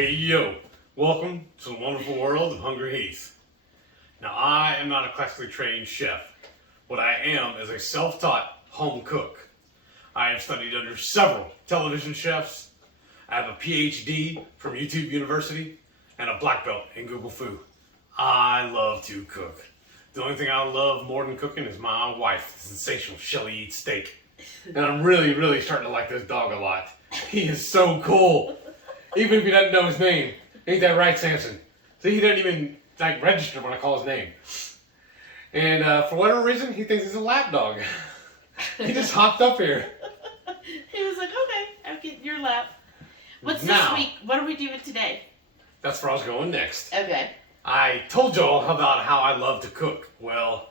Hey yo, welcome to the wonderful world of Hungry Heath. Now I am not a classically trained chef. What I am is a self-taught home cook. I have studied under several television chefs. I have a PhD from YouTube University and a black belt in Google Food. I love to cook. The only thing I love more than cooking is my wife, the sensational Shelly eats steak. And I'm really starting to like this dog a lot. He is so cool. Even if he doesn't know his name. Ain't that right, Samson? See, he doesn't even register when I call his name. And for whatever reason, he thinks he's a lap dog. He just hopped up here. He was like, okay, I'll get your lap. What's Now, this week? What are we doing today? That's where I was going next. Okay. I told y'all about how I love to cook. Well,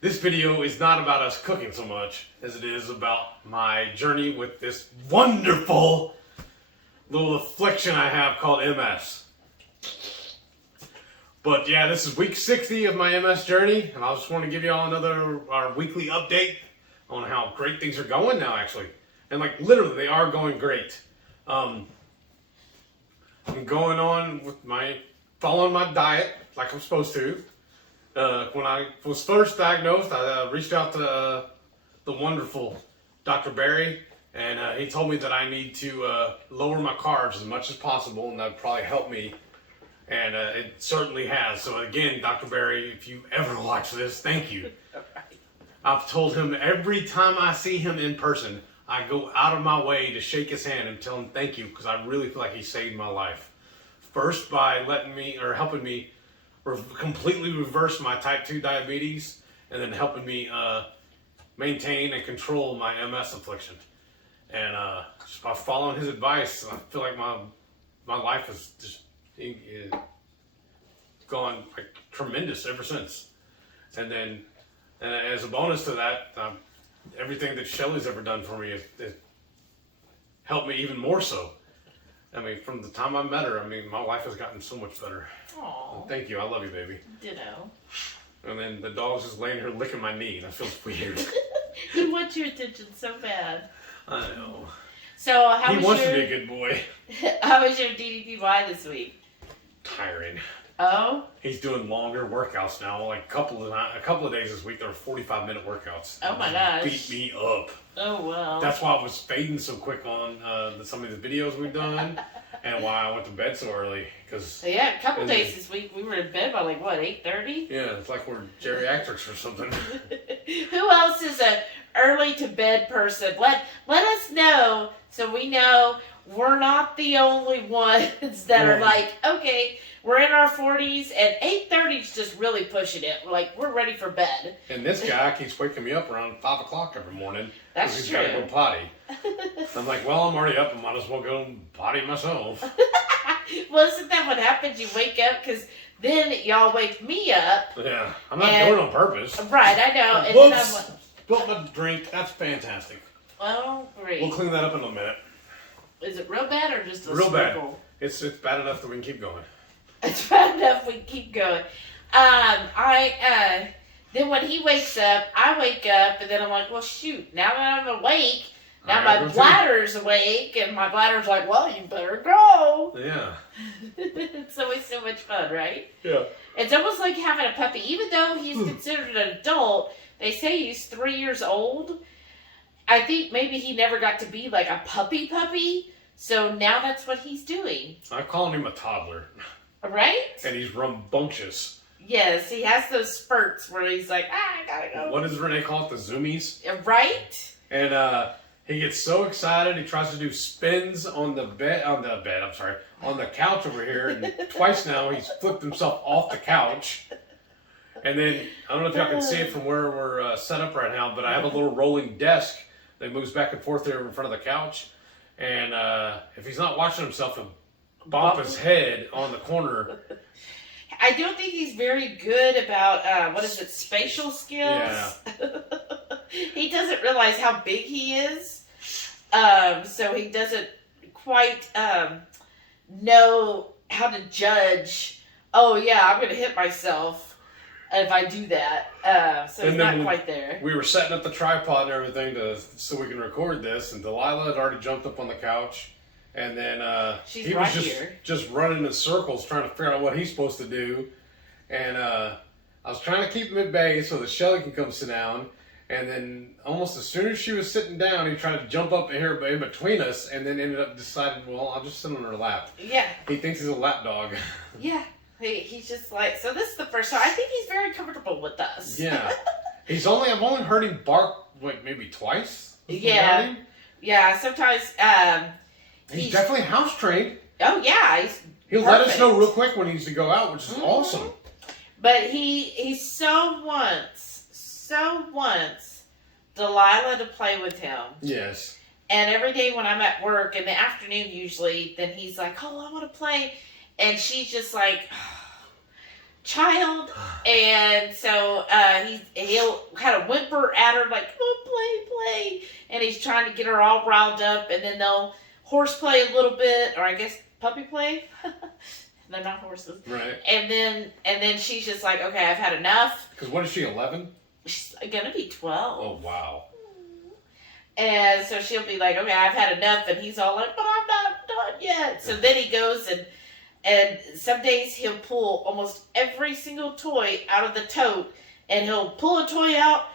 this video is not about us cooking so much as it is about my journey with this wonderful little affliction I have called MS. But yeah, this is week 60 of my MS journey, and I just want to give y'all our weekly update on how great things are going now, actually. And literally, they are going great. I'm going on with following my diet like I'm supposed to. When I was first diagnosed, I reached out to the wonderful Dr. Barry, and he told me that I need to lower my carbs as much as possible, and that would probably help me. And it certainly has. So again, Dr. Barry, if you ever watch this, thank you. I've told him every time I see him in person, I go out of my way to shake his hand and tell him thank you, because I really feel like he saved my life. First by helping me completely reverse my type 2 diabetes, and then helping me maintain and control my MS affliction. And just by following his advice, I feel like my life has just gone tremendous ever since. And as a bonus to that, everything that Shelly's ever done for me has helped me even more so. I mean, from the time I met her, my life has gotten so much better. Aww. Thank you. I love you, baby. Ditto. And then the dog's just laying here licking my knee. That feels weird. He wants your attention so bad. I know. So He wants to be a good boy. How was your DDPY this week? Tiring. Oh? He's doing longer workouts now. A couple of days this week, there were 45-minute workouts. Oh my gosh. Beat me up. Oh well. That's why I was fading so quick on some of the videos we've done, and why I went to bed so early. Yeah, a couple days this week we were in bed by 8:30? Yeah, it's like we're geriatrics or something. Who else is a early to bed person? Let us know so we know we're not the only ones that are okay, we're in our 40s and 8:30 is just really pushing it. We're ready for bed. And this guy keeps waking me up around 5 o'clock every morning. That's he's true. He's got to go potty. I'm like, well, I'm already up. I might as well go potty myself. Well, isn't that what happens? You wake up because then y'all wake me up. Yeah, I'm not doing it on purpose. Right, I know. And whoops! then Spilled my drink. That's fantastic. Oh, great. We'll clean that up in a minute. Is it real bad or just a real sprinkle? Bad. It's bad enough that we can keep going. It's bad enough we can keep going. Then when he wakes up, I wake up, and then I'm like, well, shoot, now that I'm awake, now my bladder's awake, and my bladder's like, well, you better go. Yeah. It's always so much fun, right? Yeah. It's almost like having a puppy. Even though he's considered an adult, they say he's 3 years old. I think maybe he never got to be like a puppy, so now that's what he's doing. I'm calling him a toddler. Right? And he's rambunctious. Yes, he has those spurts where he's like, I gotta go. What does Renee call it? The zoomies? Right? And he gets so excited, he tries to do spins on the couch over here. And twice now, he's flipped himself off the couch. And then, I don't know if y'all can see it from where we're set up right now, but I have a little rolling desk that moves back and forth there in front of the couch. And if he's not watching himself, he'll bump his head on the corner. I don't think he's very good about, spatial skills? Yeah. He doesn't realize how big he is. So he doesn't quite know how to judge, oh yeah, I'm going to hit myself if I do that. So he's not quite there. We were setting up the tripod and everything so we can record this, and Delilah had already jumped up on the couch, And then She's he right was here. just running in circles trying to figure out what he's supposed to do. And I was trying to keep him at bay so that Shelly can come sit down. And then almost as soon as she was sitting down, he tried to jump up here in between us and then ended up deciding, well, I'll just sit on her lap. Yeah. He thinks he's a lap dog. Yeah. He's just like, so this is the first time. I think he's very comfortable with us. Yeah. I've only heard him bark, like, maybe twice. Yeah. Yeah, sometimes he's definitely house trained. Oh, yeah. He'll let us know real quick when he needs to go out, which is awesome. But he so wants Delilah to play with him. Yes. And every day when I'm at work, in the afternoon usually, then he's like, oh, I want to play. And she's just like, child. And so he'll kind of whimper at her like, come on, play. And he's trying to get her all riled up. And then they'll horseplay a little bit, or I guess puppy play. They're not horses. Right. And then she's just like, okay, I've had enough. Because what is she, 11? She's gonna be 12. Oh, wow. And so she'll be like, okay, I've had enough. And he's all like, but I'm not done yet. So then he goes and some days he'll pull almost every single toy out of the tote. And he'll pull a toy out,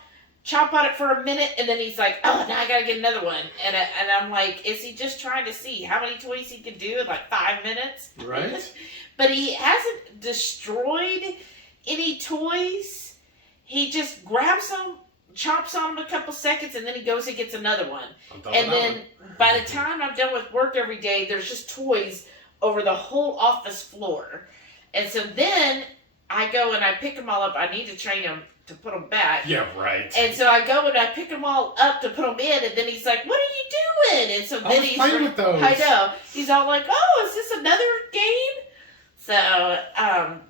chomp on it for a minute, and then he's like, oh, now I gotta get another one. And I'm like, is he just trying to see how many toys he can do in like 5 minutes? Right. But he hasn't destroyed any toys. He just grabs them, chomps on them a couple seconds, and then he goes and gets another one. And then by the time I'm done with work every day, there's just toys over the whole office floor. And so then I go and I pick them all up. I need to train him to put them back. Yeah, right. And so I go and I pick them all up to put them in, and then he's like, what are you doing? And so then he's playing with those. I know. He's all like, oh, is this another game? So,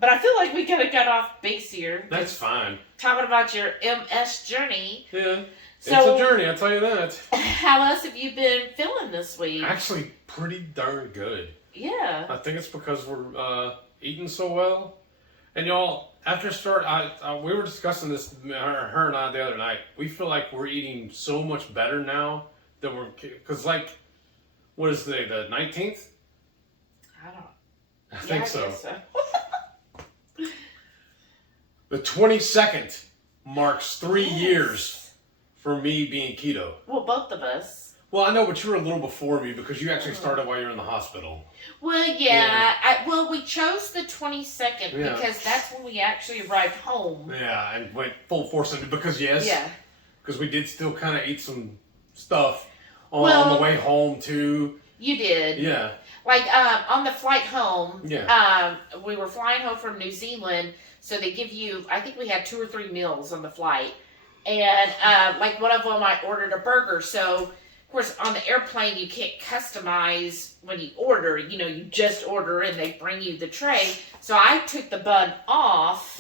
but I feel like we kind of got off base here. That's fine. Talking about your MS journey. Yeah. So, it's a journey, I'll tell you that. How else have you been feeling this week? Actually, pretty darn good. Yeah. I think it's because we're eating so well. And y'all, after we were discussing this, her and I, the other night. We feel like we're eating so much better now than because like, what is the 19th? I don't. I think so. Guess so. The 22nd marks 3 years for me being keto. Well, both of us. Well, I know, but you were a little before me because you actually started while you were in the hospital. Well, yeah. We chose the 22nd because that's when we actually arrived home. Yeah, and went full force into because because we did still kind of eat some stuff on the way home too. You did. Yeah. Like on the flight home. Yeah. We were flying home from New Zealand, so they give you. I think we had 2 or 3 meals on the flight, and like one of them, I ordered a burger. So of course on the airplane you can't customize when you order. You know, you just order and they bring you the tray. So I took the bun off,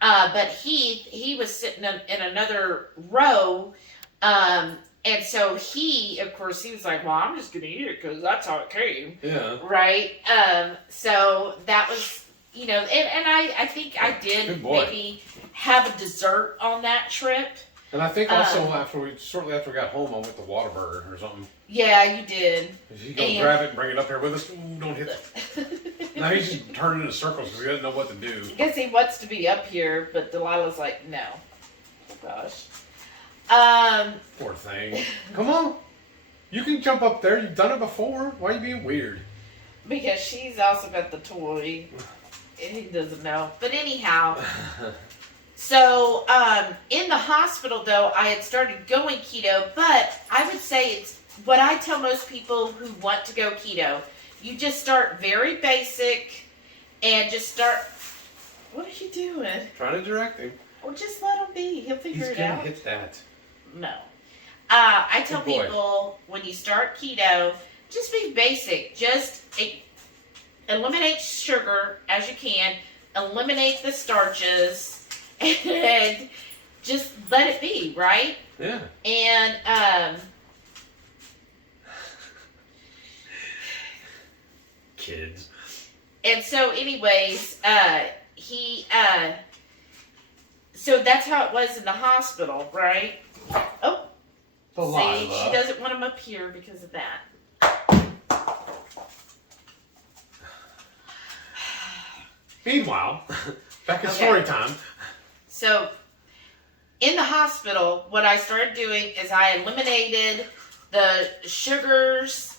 but he was sitting in another row. And so of course, he was like, well, I'm just going to eat it because that's how it came. Yeah. Right? So that was, and I think I did maybe have a dessert on that trip. And I think also shortly after we got home, I went to Whataburger or something. Yeah, you did. You go grab it and bring it up here with us. Ooh, don't hit that. Now he's just turning into circles because he doesn't know what to do. I guess he wants to be up here, but Delilah's like, no. Gosh. Poor thing. Come on. You can jump up there. You've done it before. Why are you being weird? Because she's also got the toy. And he doesn't know. But anyhow. So, in the hospital, though, I had started going keto. But I would say it's what I tell most people who want to go keto. You just start very basic. And just start... What are you doing? Trying to direct him. Well, just let him be. He'll figure it out. He's gonna hit that. No. I tell people when you start keto, just be basic. Just eliminate sugar as you can. Eliminate the starches. And just let it be, right? Yeah. And, kids. And so anyways, so that's how it was in the hospital, right? Oh, Delilah. see, she doesn't want him up here because of that. Meanwhile, back in Okay. story time. So, in the hospital, what I started doing is I eliminated the sugars,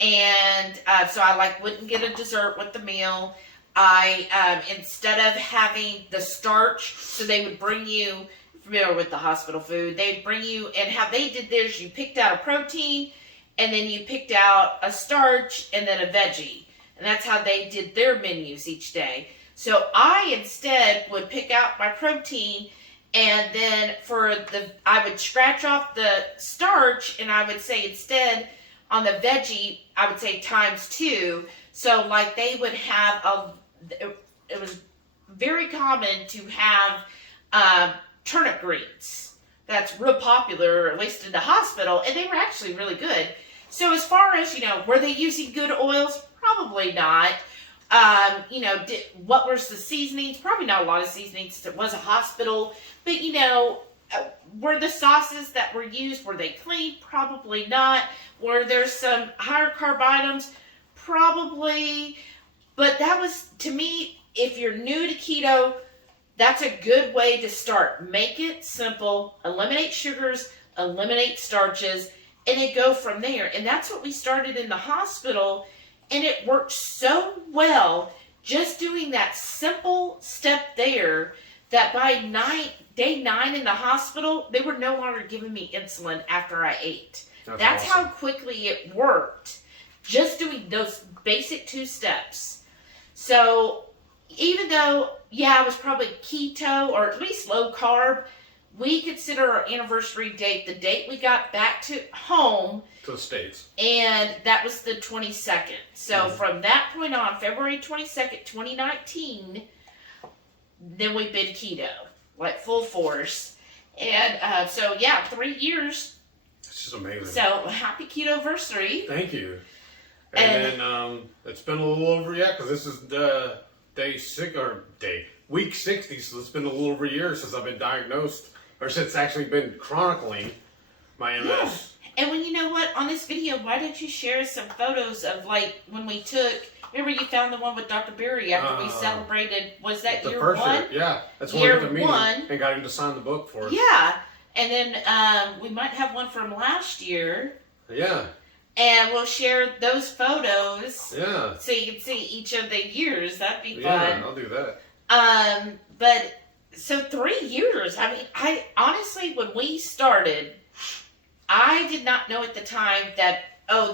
and so I wouldn't get a dessert with the meal. I instead of having the starch, so they would bring you, familiar with the hospital food, they'd bring you, and how they did theirs, you picked out a protein, and then you picked out a starch, and then a veggie. And that's how they did their menus each day. So I instead would pick out my protein, and then I would scratch off the starch, and I would say instead on the veggie, I would say ×2. So like they would have it was very common to have turnip greens. That's real popular, at least in the hospital, and they were actually really good. So as far as, were they using good oils? Probably not. What was the seasonings? Probably not a lot of seasonings. It was a hospital. But, were the sauces that were used, were they clean? Probably not. Were there some higher carb items? Probably. But that was, to me, if you're new to keto, that's a good way to start. Make it simple. Eliminate sugars. Eliminate starches. And then go from there. And that's what we started in the hospital. And it worked so well, just doing that simple step there, that by day 9 in the hospital, they were no longer giving me insulin after I ate. That's awesome. how quickly it worked, just doing those basic 2 steps. So even though, I was probably keto or at least low carb, we consider our anniversary date the date we got back to home. To the States. And that was the 22nd. So from that point on, February 22nd, 2019, then we've been keto, like full force. And 3 years. It's just amazing. So happy keto-versary. Thank you. And then it's been a little over yet, because this is the week 60, so it's been a little over a year since I've been diagnosed, or since actually been chronicling my MS. Yeah. And when you know what, on this video, why don't you share some photos of when we took, remember you found the one with Dr. Berry after we celebrated, was that year 1? Year, yeah. That's when year we went to meet 1. him and got him to sign the book for us. Yeah. And then we might have one from last year. Yeah. And we'll share those photos. Yeah. So you can see each of the years. That'd be fun. Yeah, I'll do that. But so 3 years. I mean, I honestly, when we started, I did not know at the time that,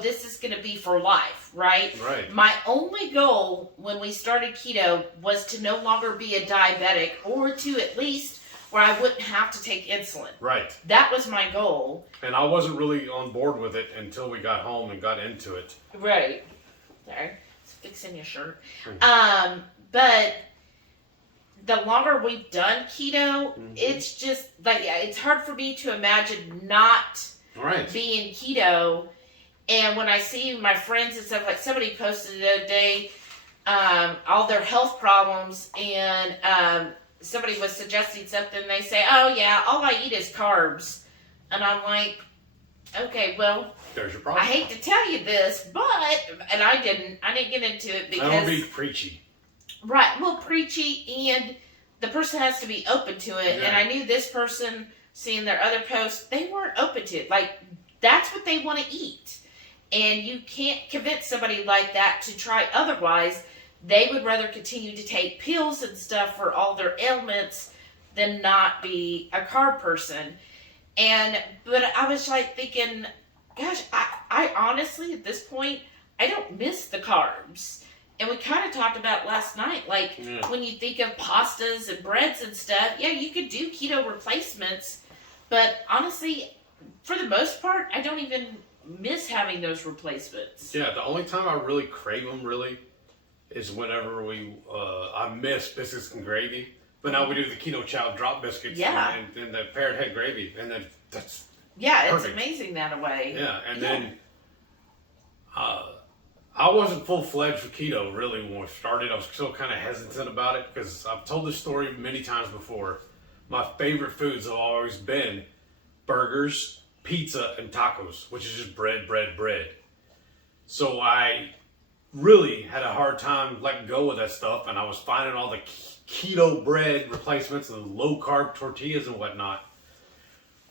this is going to be for life, right? Right. My only goal when we started keto was to no longer be a diabetic, or to at least where I wouldn't have to take insulin. Right. That was my goal. And I wasn't really on board with it until we got home and got into it. Right. Sorry. It's fixing your shirt. Mm. But the longer we've done keto, it's just it's hard for me to imagine not being keto. And when I see my friends and stuff, like somebody posted the other day, all their health problems, and somebody was suggesting something, they say, oh yeah, all I eat is carbs. And I'm like, okay, well, there's your problem. I hate to tell you this, and I didn't get into it because... I don't be preachy. Right, well, preachy, and the person has to be open to it. Yeah. And I knew this person, seeing their other posts, they weren't open to it. Like, that's what they want to eat. And you can't convince somebody like that to try otherwise. They would rather continue to take pills and stuff for all their ailments than not be a carb person. But I was like thinking, gosh, I honestly, at this point, I don't miss the carbs. And we kind of talked about last night, when you think of pastas and breads and stuff, yeah, you could do keto replacements. But honestly, for the most part, I don't even miss having those replacements. Yeah, the only time I really crave them, is whenever I miss biscuits and gravy. But now we do the keto chow drop biscuits and the parrot head gravy. And then that's perfect. It's amazing that way. Yeah, and then I wasn't full-fledged with keto, really, when we started. I was still kind of hesitant about it because I've told this story many times before. My favorite foods have always been burgers, pizza, and tacos, which is just bread. So I really had a hard time letting go of that stuff, and I was finding all the keto bread replacements and low carb tortillas and whatnot.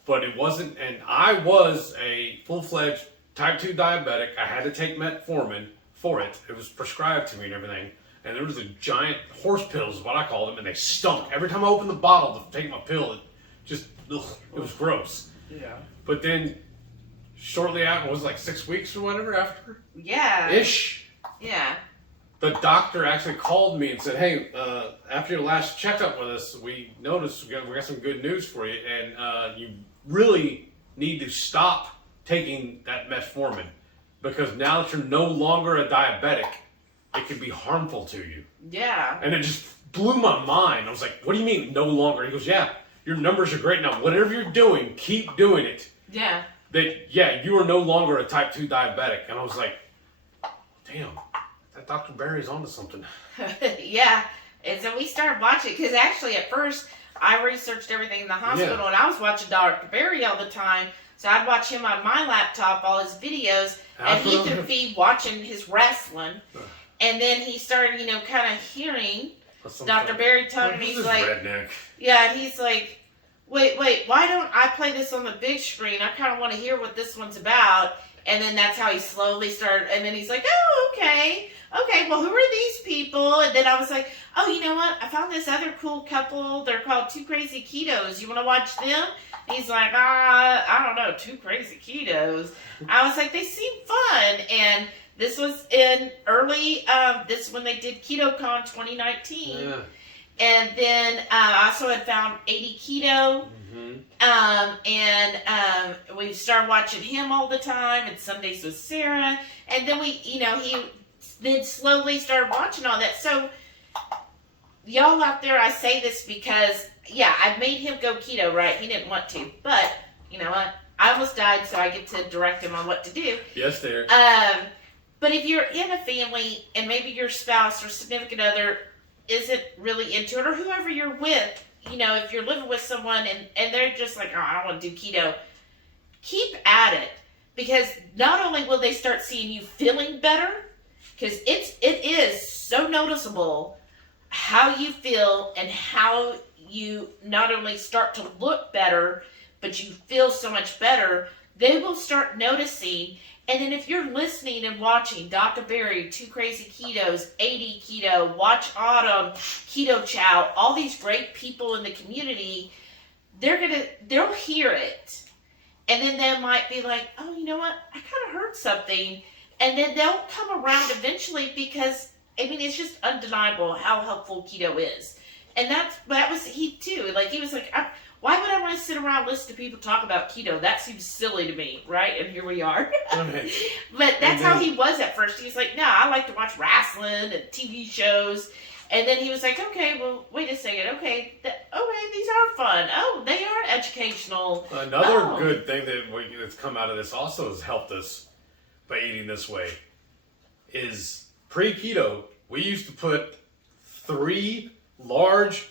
But it wasn't, and I was a full-fledged type 2 diabetic. I had to take metformin for it. It was prescribed to me and everything. And there was a giant horse pills, is what I called them, and they stunk. Every time I opened the bottle to take my pill, it just, ugh, it was gross. Yeah. But then, shortly after, it was like 6 weeks or whatever after? Yeah. Ish. Yeah. The doctor actually called me and said, hey, after your last checkup with us, we noticed we got some good news for you, and you really need to stop taking that metformin, because now that you're no longer a diabetic, it can be harmful to you. Yeah. And it just blew my mind. I was like, what do you mean no longer? He goes, yeah, your numbers are great now. Whatever you're doing, keep doing it. Yeah. Yeah, you are no longer a type 2 diabetic. And I was like, damn, that Dr. Barry's onto something. Yeah. And so we started watching, because actually at first I researched everything in the hospital, and I was watching Dr. Barry all the time. So I'd watch him on my laptop, all his videos, and he could be watching his wrestling. And then he started, kind of hearing Dr. Barry talking, and he's like, redneck. Yeah, and he's like, wait, why don't I play this on the big screen? I kind of want to hear what this one's about. And then that's how he slowly started, and then he's like, oh, okay, well, who are these people? And then I was like, oh, you know what? I found this other cool couple. They're called Two Crazy Ketos. You want to watch them? And he's like, I don't know, Two Crazy Ketos. I was like, they seem fun. And this was in early, this is when they did KetoCon 2019. Yeah. And then I also had found 80 Keto. And we started watching him all the time, and Sundays with Sarah. And then he then slowly started watching all that. So, y'all out there, I say this because, yeah, I made him go keto, right? He didn't want to. But, you know what? I almost died, so I get to direct him on what to do. Yes, dear. But if you're in a family, and maybe your spouse or significant other isn't really into it, or whoever you're with, if you're living with someone and they're just like, oh, I don't want to do keto, keep at it. Because not only will they start seeing you feeling better, because it is so noticeable how you feel and how you not only start to look better, but you feel so much better, they will start noticing. And then if you're listening and watching Dr. Barry, Two Crazy Ketos, 80 Keto, Watch Autumn, Keto Chow, all these great people in the community, they'll hear it. And then they might be like, oh, you know what? I kind of heard something. And then they'll come around eventually, because, it's just undeniable how helpful keto is. And that was he too. Like, he was like, why would I want to sit around and listen to people talk about keto? That seems silly to me, right? And here we are. Right. But that's how he was at first. He was like, no, I like to watch wrestling and TV shows. And then he was like, okay, well, wait a second. Okay, these are fun. Oh, they are educational. Another good thing that's come out of this also has helped us by eating this way is pre-keto, we used to put 3 large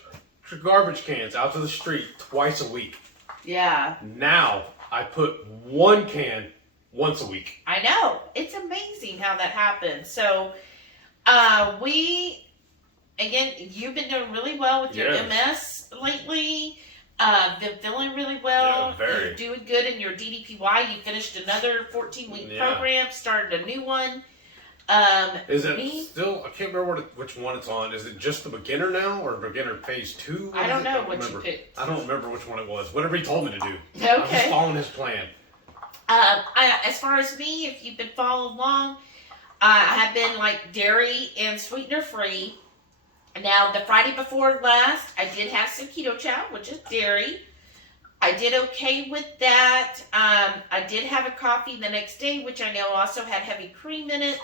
garbage cans out to the street twice a week. Yeah. Now I put 1 can once a week. I know. It's amazing how that happens. So you've been doing really well with your MS lately. Been feeling really well. Yeah, very. You're doing good in your DDPY. You finished another 14-week program, started a new one. Is it still? I can't remember which one it's on. Is it just the beginner now, or beginner phase 2? I don't know what you picked. I don't remember which one it was. Whatever he told me to do. Okay. I'm just following his plan. As far as me, if you've been following along, I have been like dairy and sweetener free. Now, the Friday before last, I did have some keto chow, which is dairy. I did okay with that. I did have a coffee the next day, which I know also had heavy cream in it.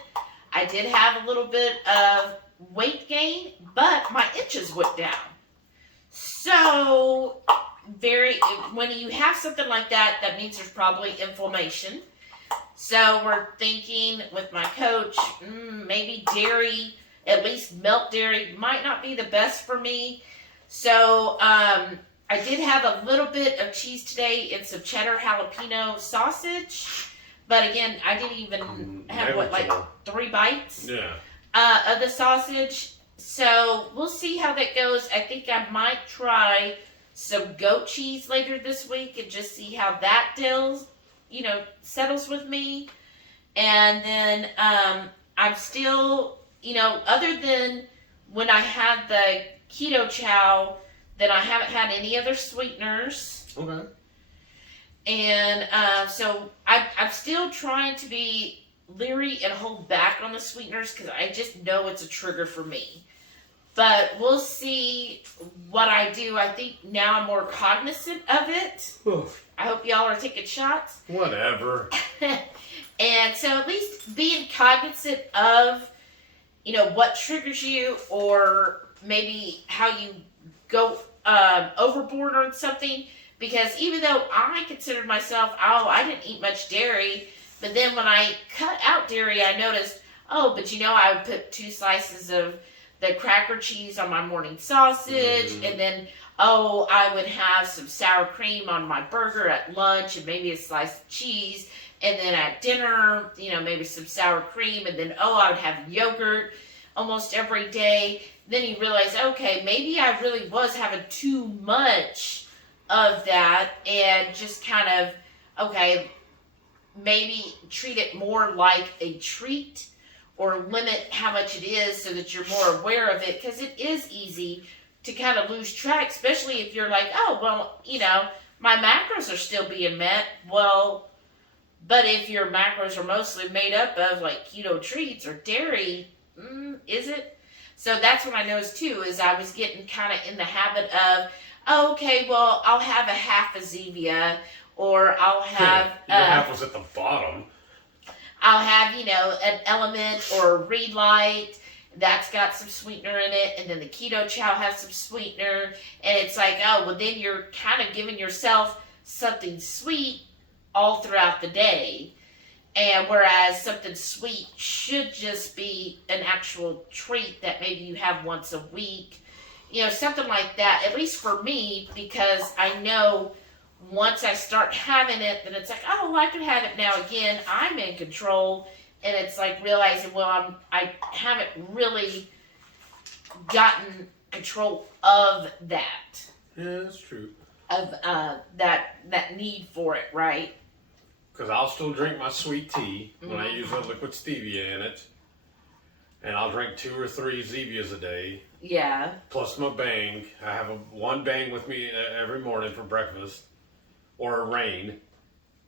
I did have a little bit of weight gain, but my inches went down. So, when you have something like that, that means there's probably inflammation. So we're thinking with my coach, maybe dairy, at least milk dairy, might not be the best for me. So, I did have a little bit of cheese today and some cheddar jalapeno sausage. But again, I didn't even have, like 3 bites Yeah. of the sausage. So we'll see how that goes. I think I might try some goat cheese later this week and just see how that settles with me. And then I'm still, other than when I had the keto chow, then I haven't had any other sweeteners. Okay. And so I'm still trying to be leery and hold back on the sweeteners because I just know it's a trigger for me. But we'll see what I do. I think now I'm more cognizant of it. I hope y'all are taking shots. Whatever. And so at least being cognizant of, what triggers you, or maybe how you go overboard on something. Because even though I considered myself, I didn't eat much dairy, but then when I cut out dairy, I noticed, but I would put 2 slices of the cracker cheese on my morning sausage, and then, I would have some sour cream on my burger at lunch, and maybe a slice of cheese, and then at dinner, maybe some sour cream, and then, I would have yogurt almost every day. Then you realize, okay, maybe I really was having too much of that, and just kind of, okay, maybe treat it more like a treat, or limit how much it is so that you're more aware of it, because it is easy to kind of lose track, especially if you're like, my macros are still being met. Well, but if your macros are mostly made up of like keto treats or dairy, is it? So that's what I noticed too, is I was getting kind of in the habit of, okay, well, I'll have a half a Zevia, or I'll have... Your half was at the bottom. I'll have, an Element or a Reed Light that's got some sweetener in it, and then the keto chow has some sweetener, and it's like, then you're kind of giving yourself something sweet all throughout the day, and whereas something sweet should just be an actual treat that maybe you have once a week, something like that, at least for me, because I know once I start having it, then it's like, I can have it now again. I'm in control. And it's like realizing, I haven't really gotten control of that. Yeah, that's true. Of that need for it, right? Because I'll still drink my sweet tea when I use a liquid stevia in it. And I'll drink 2 or 3 Zevias a day. Yeah. Plus my Bang. I have one Bang with me every morning for breakfast. Or a Rain,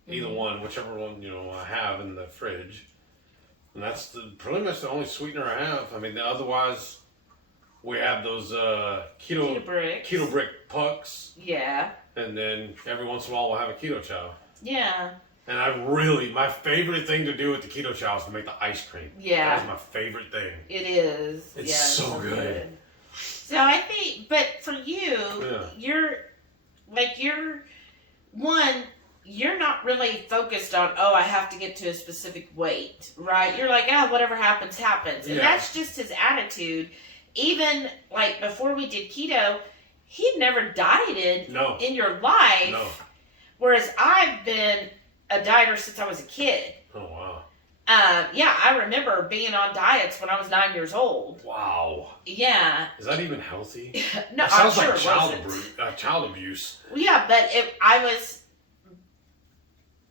either one, whichever one I have in the fridge, and that's pretty much the only sweetener I have. I mean, otherwise we have those keto brick pucks. Yeah. And then every once in a while we'll have a keto chow. Yeah. And my favorite thing to do with the keto chow is to make the ice cream. Yeah. That's my favorite thing. It is. It's so good. So I think, but for you, you're not really focused on, I have to get to a specific weight, right? You're like, whatever happens, happens. And that's just his attitude. Even, like, before we did keto, he'd never dieted in your life. No. Whereas I've been a dieter since I was a kid. Oh, wow. I remember being on diets when I was 9 years old. Wow. Yeah. Is that even healthy? No, it sounds I'm like sure child abuse. Well, yeah, but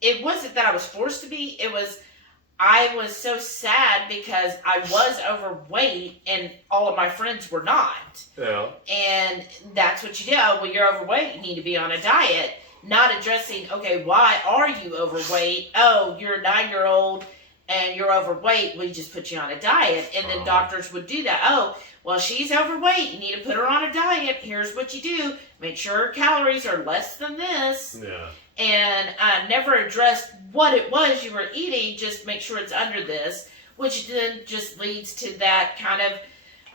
it wasn't that I was forced to be. I was so sad because I was overweight and all of my friends were not. Yeah. And that's what you do. When you're overweight, you need to be on a diet. Not addressing, okay, why are you overweight? Oh, you're a 9-year-old and you're overweight. We just put you on a diet. And then doctors would do that. Oh, well, she's overweight. You need to put her on a diet. Here's what you do. Make sure her calories are less than this. Yeah. And never addressed what it was you were eating. Just make sure it's under this. Which then just leads to that kind of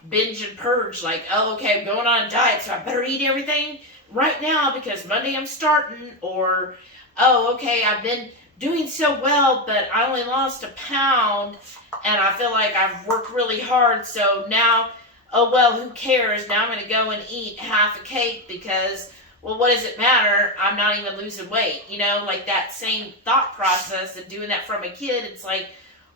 binge and purge. Like, okay, I'm going on a diet, so I better eat everything right now because Monday I'm starting. Or, okay, I've been doing so well, but I only lost a pound. And I feel like I've worked really hard. So now... who cares? Now I'm going to go and eat half a cake because, well, what does it matter? I'm not even losing weight. Like that same thought process and doing that from a kid. It's like,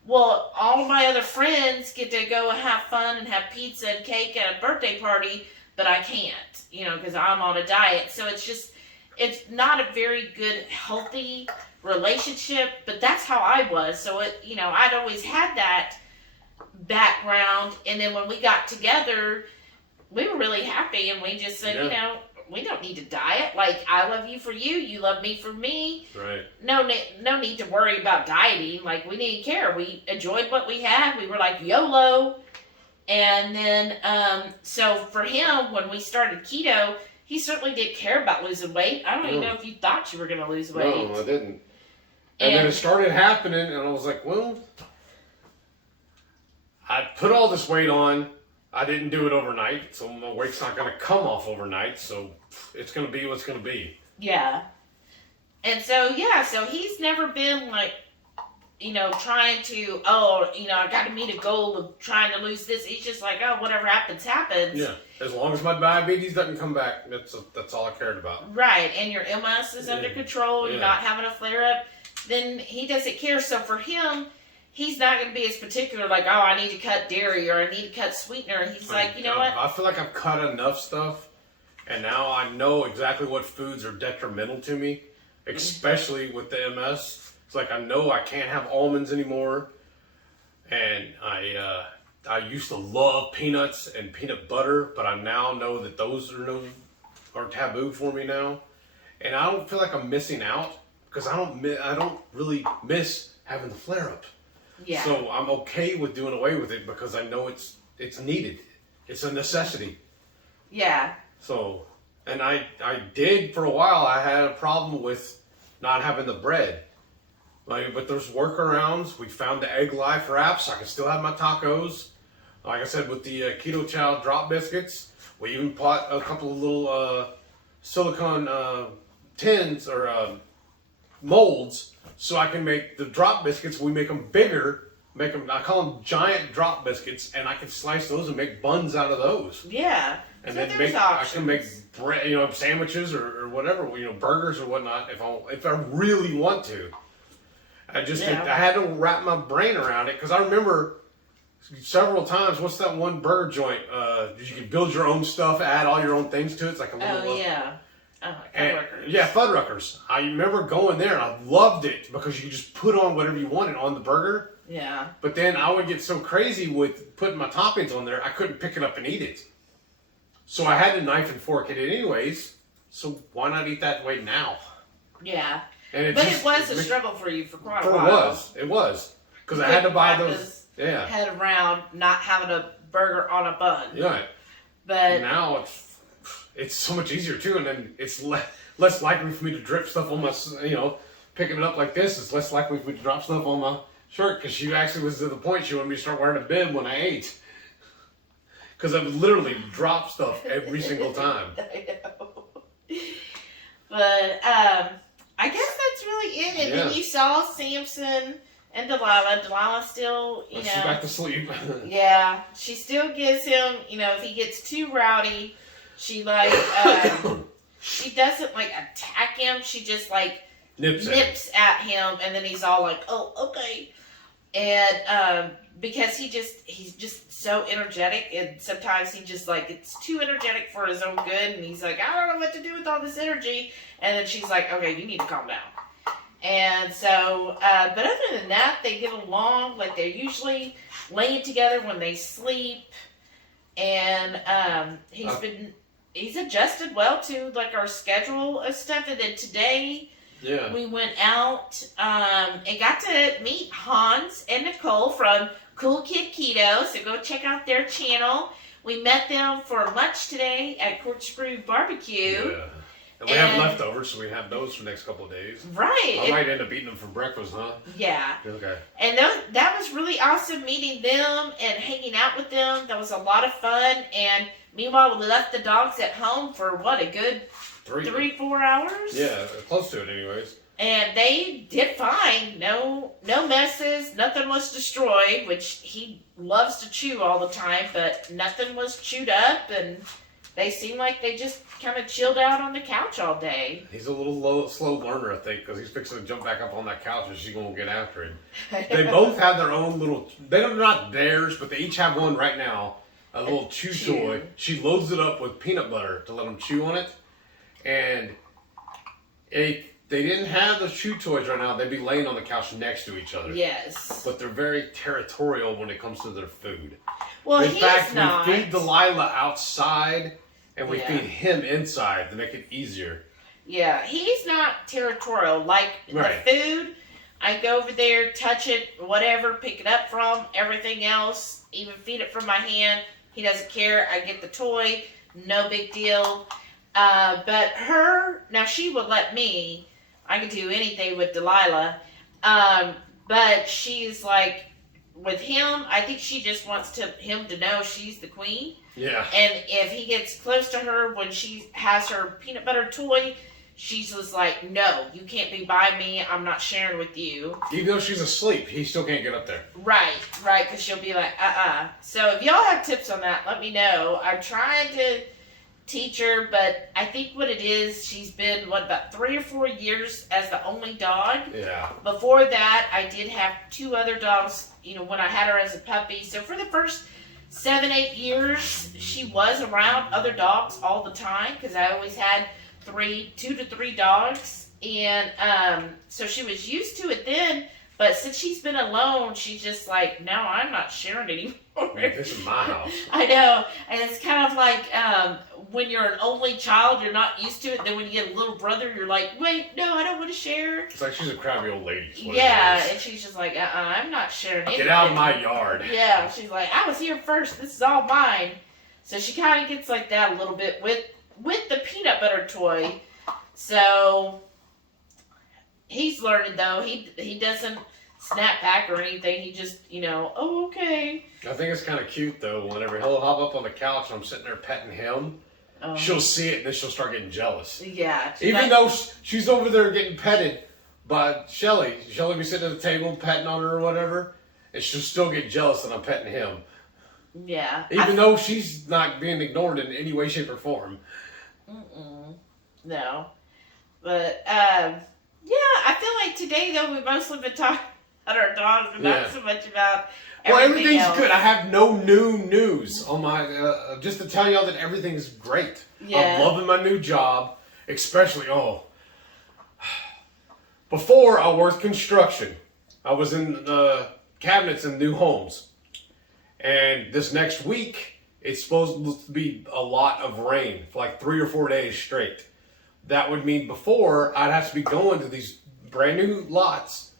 well, all my other friends get to go have fun and have pizza and cake at a birthday party, but I can't, because I'm on a diet. So it's not a very good, healthy relationship, but that's how I was. So I'd always had that background. And then when we got together, we were really happy, and we just said, we don't need to diet. Like, I love you for you. You love me for me. Right. No need to worry about dieting. Like, we didn't care. We enjoyed what we had. We were like YOLO. And then, so for him, when we started keto, he certainly didn't care about losing weight. I don't even know if you thought you were going to lose weight. No, I didn't. And then it started happening, and I was like, well, I put all this weight on. I didn't do it overnight, so my weight's not going to come off overnight, so it's going to be what's going to be. Yeah. And so, so he's never been like, trying to, I got to meet a goal of trying to lose this. He's just like, oh, whatever happens, happens. Yeah. As long as my diabetes doesn't come back, that's all I cared about. Right. And your MS is under control. You're not having a flare-up. Then he doesn't care. So for him, he's not going to be as particular, like, oh, I need to cut dairy or I need to cut sweetener. He's like, you know what? I feel like I've cut enough stuff, and now I know exactly what foods are detrimental to me, especially with the MS. It's like I know I can't have almonds anymore, and I used to love peanuts and peanut butter, but I now know that those are taboo for me now, and I don't feel like I'm missing out because I don't really miss having the flare up. Yeah. So I'm okay with doing away with it because I know it's needed. It's a necessity. Yeah. So, and I did for a while. I had a problem with not having the bread. But there's workarounds. We found the Egg Life wraps. I can still have my tacos. Like I said, with the Keto Chow drop biscuits, we even bought a couple of little silicone tins or molds. So I can make the drop biscuits. We make them bigger. I call them giant drop biscuits, and I can slice those and make buns out of those. Yeah. And so then I can make bread, sandwiches or whatever, burgers or whatnot if I really want to. I had to wrap my brain around it because I remember several times. What's that one burger joint? You can build your own stuff, add all your own things to it. It's like a little. Oh yeah. Fuddruckers. I remember going there and I loved it because you could just put on whatever you wanted on the burger. Yeah. But then I would get so crazy with putting my toppings on there, I couldn't pick it up and eat it. So I had to knife and fork it anyways. So why not eat that way now? Yeah. And it was a struggle for you for quite a while. It was. Because I had to buy those. Yeah. Head around not having a burger on a bun. Yeah. But now it's so much easier too, and then it's less likely for me to drip stuff on my, picking it up like this. It's less likely for me to drop stuff on my shirt because she actually was to the point she wanted me to start wearing a bib when I ate. Because I would literally drop stuff every single time. I know. But I guess that's really it. And then you saw Samson and Delilah. Delilah still, She's back to sleep. Yeah. She still gives him, if he gets too rowdy, she she doesn't attack him. She just nips at him, and then he's all like, "Oh, okay." And because he's just so energetic, and sometimes he just it's too energetic for his own good, and he's like, "I don't know what to do with all this energy." And then she's like, "Okay, you need to calm down." And so, but other than that, they get along. They're usually laying together when they sleep, and he's adjusted well to our schedule of stuff. And then today we went out and got to meet Hans and Nicole from Cool Kid Keto. So go check out their channel. We met them for lunch today at Corkscrew Barbecue. Yeah. And we have leftovers, so we have those for the next couple of days. Right. I might end up eating them for breakfast, huh? Yeah. Okay. And that was really awesome meeting them and hanging out with them. That was a lot of fun. And meanwhile, we left the dogs at home for a good 3-4 hours? Yeah, close to it anyways. And they did fine. No messes. Nothing was destroyed, which he loves to chew all the time, but nothing was chewed up. And they seem like they just kind of chilled out on the couch all day. He's a little slow learner, I think, because he's fixing to jump back up on that couch and she's going to get after him. They both have their own little, they're not theirs, but they each have one right now, a little chew toy. She loads it up with peanut butter to let them chew on it. And they didn't have the chew toys right now, they'd be laying on the couch next to each other. Yes. But they're very territorial when it comes to their food. Well, In fact, he's not. we feed Delilah outside and we Yeah. feed him inside to make it easier. Yeah, he's not territorial. Like Right. the food, I go over there, touch it, whatever, pick it up from, everything else, even feed it from my hand. He doesn't care. I get the toy, no big deal. But her, now she would let me, I could do anything with Delilah. But she's like, with him, I think she just wants him to know she's the queen. Yeah. And if he gets close to her when she has her peanut butter toy, she's just like, no, you can't be by me. I'm not sharing with you. Even though she's asleep, he still can't get up there. Right, because she'll be like, So if y'all have tips on that, let me know. I'm trying to teach her, but I think what it is, she's been, about 3 or 4 years as the only dog. Yeah. Before that, I did have 2 other dogs, when I had her as a puppy. So for the first 7-8 years, she was around other dogs all the time because I always had 2 to 3 dogs. And so she was used to it then. But since she's been alone, she's just like, no, I'm not sharing anymore. Man, this is my house. I know. And it's kind of like when you're an only child, you're not used to it. Then when you get a little brother, you're like, wait, no, I don't want to share. It's like she's a crabby old lady. Yeah, and she's just like, I'm not sharing anything. Get out of my yard. Yeah, she's like, I was here first. This is all mine. So she kind of gets like that a little bit with the peanut butter toy. So he's learning though. He doesn't snap back or anything. He just, oh, okay. I think it's kind of cute though. Whenever he'll hop up on the couch and I'm sitting there petting him, she'll see it and then she'll start getting jealous. Yeah. Even though she's over there getting petted by Shelly. Shelly be sitting at the table petting on her or whatever, and she'll still get jealous that I'm petting him. Yeah. Even though she's not being ignored in any way, shape, or form. No. But, yeah, I feel like today, though, we've mostly been talking about our dogs and not so much about everything else. Good. I have no new news on my, just to tell y'all that everything's great. Yeah. I'm loving my new job, especially, before I worked construction. I was in cabinets in new homes. And this next week, it's supposed to be a lot of rain for like 3 or 4 days straight. That would mean before, I'd have to be going to these brand new lots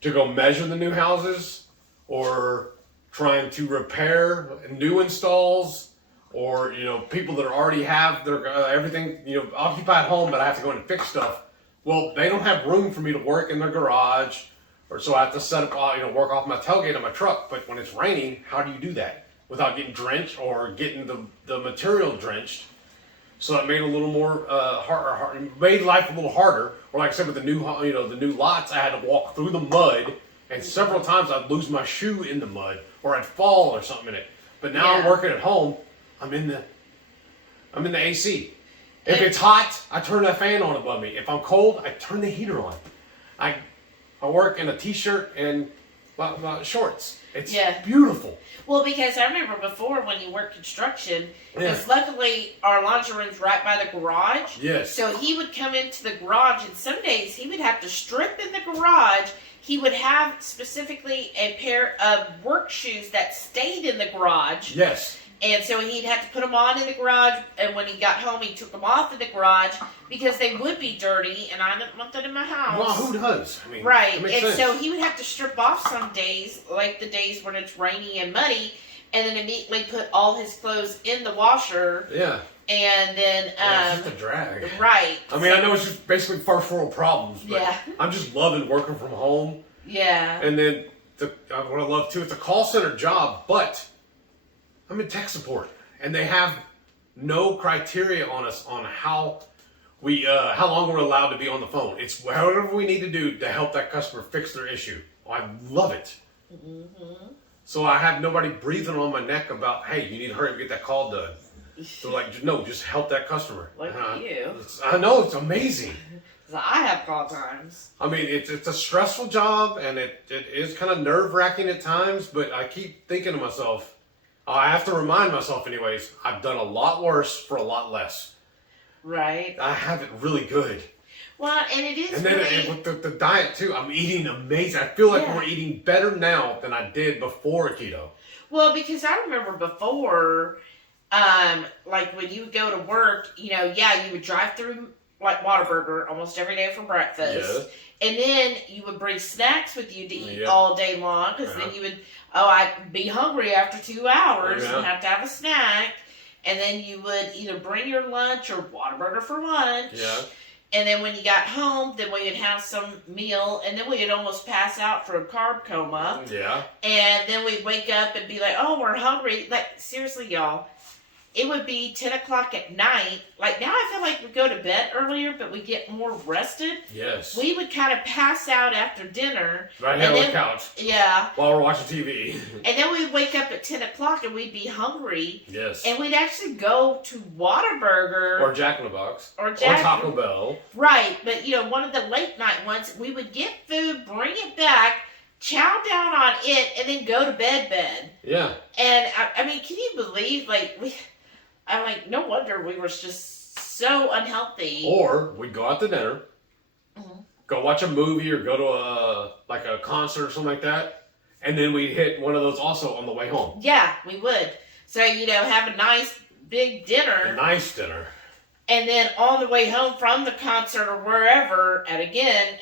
to go measure the new houses or trying to repair new installs or, people that already have their everything, occupied home, but I have to go in and fix stuff. Well, they don't have room for me to work in their garage, or so I have to set up, work off my tailgate on my truck. But when it's raining, how do you do that without getting drenched or getting the material drenched? So it made a little more made life a little harder. Or like I said, with the new lots, I had to walk through the mud, and several times I'd lose my shoe in the mud, or I'd fall or something in it. But now I'm working at home. I'm in the AC. If it's hot, I turn that fan on above me. If I'm cold, I turn the heater on. I work in a t-shirt and shorts. It's beautiful. Well, because I remember before when you worked construction, because luckily our laundry room's right by the garage. Yes. So he would come into the garage, and some days he would have to strip in the garage. He would have specifically a pair of work shoes that stayed in the garage. Yes. And so he'd have to put them on in the garage, and when he got home, he took them off in the garage because they would be dirty, and I didn't want that in my house. Well, who does? I mean, right. That makes And sense. so he would have to strip off some days, like the days when it's rainy and muddy, and then immediately put all his clothes in the washer. Yeah. And then, it's just a drag. Right. I mean, I know it's just basically first world problems, but Yeah. I'm just loving working from home. Yeah. And then what I love too, it's a call center job, but I'm in tech support, and they have no criteria on us on how long we're allowed to be on the phone. It's whatever we need to do to help that customer fix their issue. I love it. Mm-hmm. So I have nobody breathing on my neck about, hey, you need to hurry up and get that call done. They're like, no, just help that customer. Look at you. I know, it's amazing. So I have call times. I mean, it's a stressful job, and it is kind of nerve-wracking at times, but I keep thinking to myself, I have to remind myself anyways, I've done a lot worse for a lot less. Right. I have it really good. Well, and it is And then really... and with the diet, too, I'm eating amazing. I feel like we're eating better now than I did before keto. Well, because I remember before, like when you would go to work, you would drive through like Whataburger almost every day for breakfast. Yes. And then you would bring snacks with you to eat all day long, because then you would, I'd be hungry after 2 hours and have to have a snack. And then you would either bring your lunch or Whataburger for lunch. Yeah. And then when you got home, then we would have some meal, and then we would almost pass out from carb coma. Yeah. And then we'd wake up and be like, oh, we're hungry. Like, seriously, y'all. It would be 10 o'clock at night. Like, now I feel like we go to bed earlier, but we get more rested. Yes. We would kind of pass out after dinner. Right here on the couch. Yeah. While we're watching TV. And then we'd wake up at 10 o'clock and we'd be hungry. Yes. And we'd actually go to Whataburger. Or Jack in the Box. Or Taco Bell. Right. But, one of the late night ones, we would get food, bring it back, chow down on it, and then go to bed. Yeah. And, I mean, can you believe, I'm like, no wonder we were just so unhealthy. Or we'd go out to dinner, go watch a movie or go to a concert or something like that, and then we'd hit one of those also on the way home. Yeah, we would. So, have a nice big dinner. A nice dinner. And then on the way home from the concert or wherever, at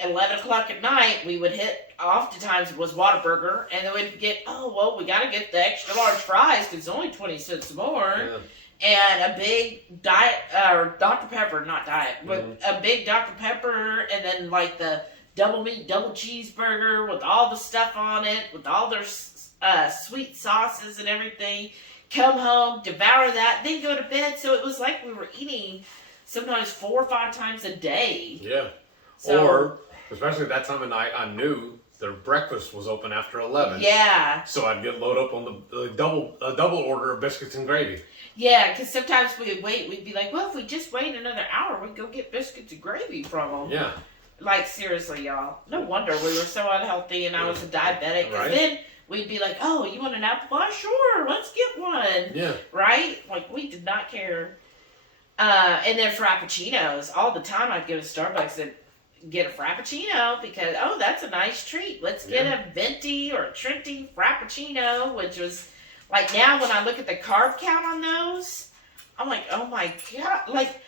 11 o'clock at night, we would hit, oftentimes it was Whataburger, and then we'd get, we got to get the extra large fries because it's only 20 cents more. Yeah. And a big diet, or Dr. Pepper, not diet, but a big Dr. Pepper, and then the double meat, double cheeseburger with all the stuff on it, with all their sweet sauces and everything. Come home, devour that, then go to bed. So it was like we were eating sometimes 4 or 5 times a day. Yeah. So, or, especially that time of night, I knew their breakfast was open after 11. Yeah. So I'd load up on the double order of biscuits and gravy. Yeah, because sometimes we'd wait. We'd be like, well, if we just wait another hour, we'd go get biscuits and gravy from them. Yeah. Like, seriously, y'all. No wonder we were so unhealthy and I was a diabetic. Because then we'd be like, oh, you want an apple pie? Sure, let's get one. Yeah. Right? Like, we did not care. And then Frappuccinos. All the time I'd go to Starbucks and get a Frappuccino because, that's a nice treat. Let's get a Venti or a Trenti Frappuccino, which was... Like, now when I look at the carb count on those, I'm like, oh my God. Like,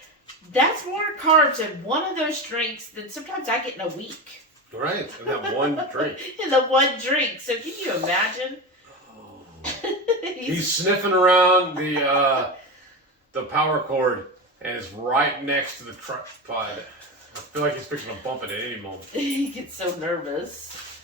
that's more carbs in one of those drinks than sometimes I get in a week. Right, in that one drink. In the one drink. So can you imagine? Oh. He's sniffing around the power cord and is right next to the truck pod. I feel like he's fixing to bump it at any moment. He gets so nervous.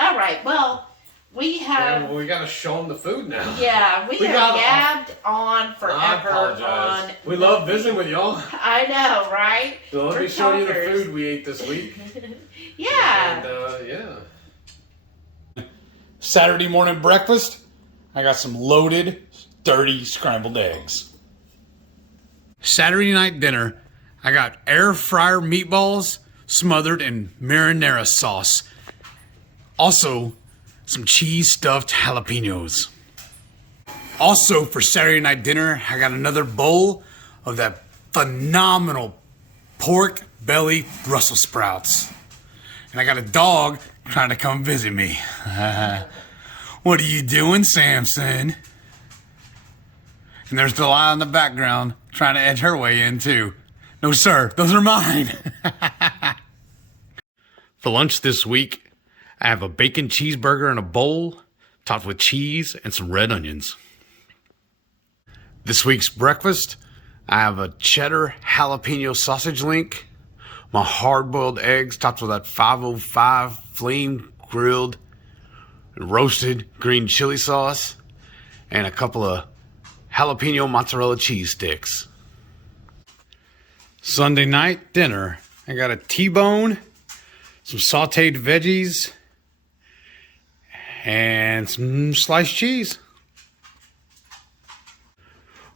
All right, well... We have... we got to show them the food now. Yeah, we have gabbed on forever. I apologize. We love visiting with y'all. I know, right? So let me show you the food we ate this week. Yeah. And, Saturday morning breakfast, I got some loaded, dirty scrambled eggs. Saturday night dinner, I got air fryer meatballs smothered in marinara sauce. Also, some cheese stuffed jalapeños. Also for Saturday night dinner, I got another bowl of that phenomenal pork belly Brussels sprouts. And I got a dog trying to come visit me. What are you doing, Samson? And there's Delilah in the background trying to edge her way in too. No sir, those are mine. For lunch this week, I have a bacon cheeseburger in a bowl, topped with cheese and some red onions. This week's breakfast, I have a cheddar jalapeno sausage link, my hard-boiled eggs topped with that 505 flame grilled and roasted green chili sauce, and a couple of jalapeno mozzarella cheese sticks. Sunday night dinner, I got a Tbone, some sautéed veggies, and some sliced cheese.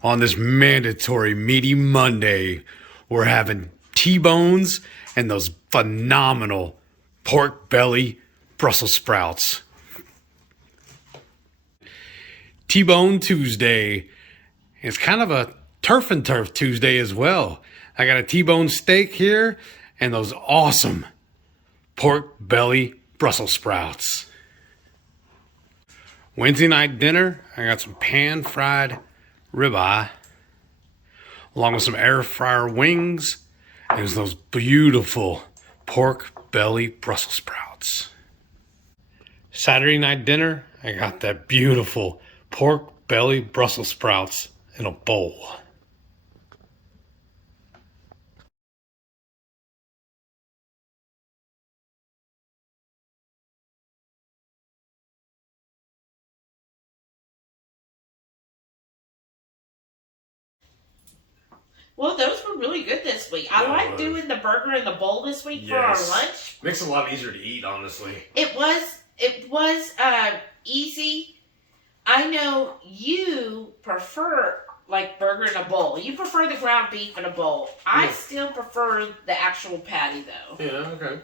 On this mandatory meaty Monday, we're having T-bones and those phenomenal pork belly Brussels sprouts. T-bone Tuesday. It's kind of a turf and turf Tuesday as well. I got a T-bone steak here and those awesome pork belly Brussels sprouts. Wednesday night dinner, I got some pan-fried ribeye, along with some air fryer wings. There's those beautiful pork belly Brussels sprouts. Saturday night dinner, I got that beautiful pork belly Brussels sprouts in a bowl. Well, those were really good this week. I like doing the burger in the bowl this week for our lunch. Makes it a lot easier to eat, honestly. It was easy. I know you prefer like burger in a bowl. You prefer the ground beef in a bowl. I still prefer the actual patty though. Yeah, okay.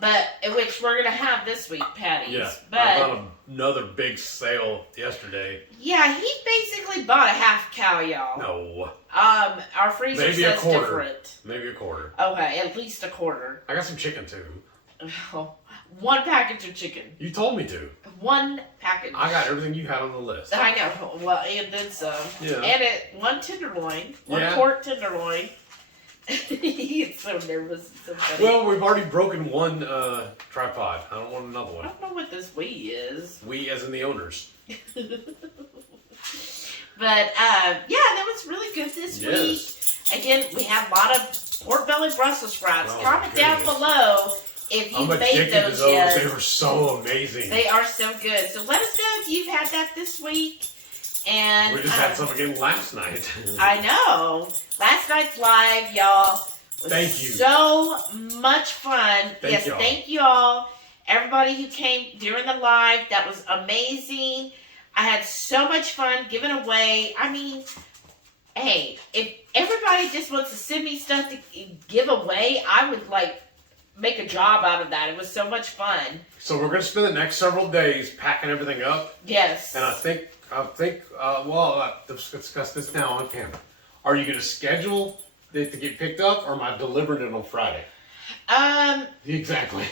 But which we're gonna have this week, patties. Yeah, but I bought another big sale yesterday. yeah, he basically bought a half cow, y'all. No. Our freezer Maybe a says quarter. different. Maybe a quarter. Okay, at least a quarter. I got some chicken too. One package of chicken. You told me to. One package. I got everything you had on the list. I know. Well, and then some. Yeah. And one tenderloin. One pork tenderloin. He's so nervous. It's so funny. Well, we've already broken one tripod. I don't want another I one. don't know what this we is. We as in the owners. But, yeah, that was really good this week. Again, we have a lot of pork belly Brussels sprouts. Oh, Comment down below if you made those yet. They were so amazing. They are so good. So let us know if you've had that this week. And we just had some again last night. I know. Last night's live, y'all, was Thank you. so much fun. Thank you all. Everybody who came during the live, that was amazing. I had so much fun giving away. I mean, hey, if everybody just wants to send me stuff to give away, I would make a job out of that. It was so much fun. So we're going to spend the next several days packing everything up. Yes. And I think, let's discuss this now on camera. Are you going to schedule it to get picked up, or am I delivering it on Friday? Exactly.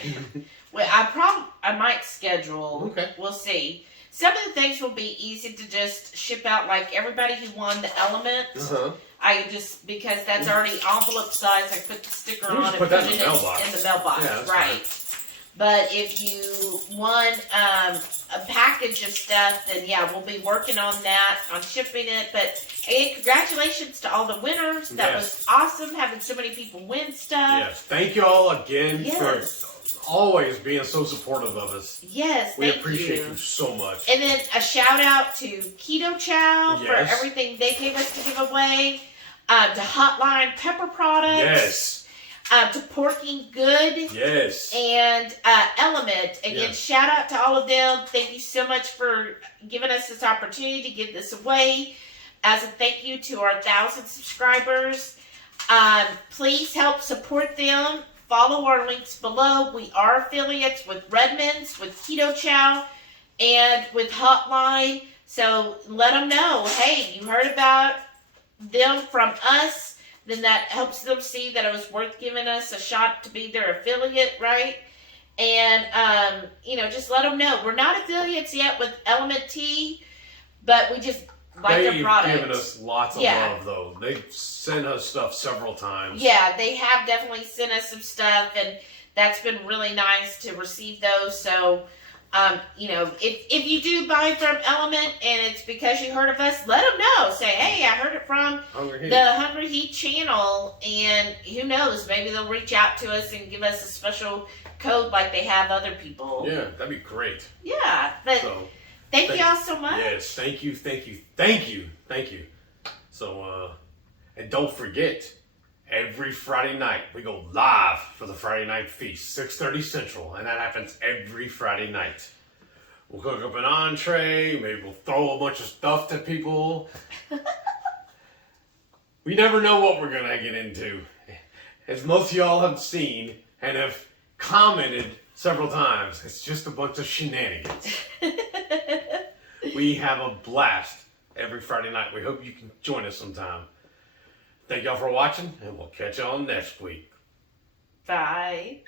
Well, I might schedule. Okay. We'll see. Some of the things will be easy to just ship out, like everybody who won the Element. Because that's already envelope size, I put the sticker on and put it in the mailbox. Yeah, right. Fine. But if you won a package of stuff, then yeah, we'll be working on that, on shipping it. But hey, congratulations to all the winners. That was awesome, having so many people win stuff. Yes. Thank you all again for always being so supportive of us. Yes, we appreciate you so much. And then a shout out to Keto Chow for everything they gave us to give away. To Hotline Pepper Products. Yes. To Porking Good. Yes. And Element. Again, shout out to all of them. Thank you so much for giving us this opportunity to give this away. As a thank you to our 1,000 subscribers. Please help support them. Follow our links below. We are affiliates with Redmond's, with Keto Chow, and with Hotline. So let them know, hey, you heard about them from us. Then that helps them see that it was worth giving us a shot to be their affiliate, right? And, just let them know. We're not affiliates yet with Element Tea, but we just like their product. They've given us lots of love, though. They've sent us stuff several times. Yeah, they have definitely sent us some stuff, and that's been really nice to receive those. So, if you do buy from Element and it's because you heard of us, let them know. Say, hey, I heard it from the Hungry Heat channel, and who knows, maybe they'll reach out to us and give us a special code like they have other people. Yeah, that'd be great. Yeah, but thank you all so much. Yes, thank you. So, and don't forget, every Friday night, we go live for the Friday Night Feast, 6:30 Central, and that happens every Friday night. We'll cook up an entree, maybe we'll throw a bunch of stuff to people. We never know what we're going to get into. As most of y'all have seen and have commented several times, it's just a bunch of shenanigans. We have a blast every Friday night. We hope you can join us sometime. Thank y'all for watching, and we'll catch y'all next week. Bye.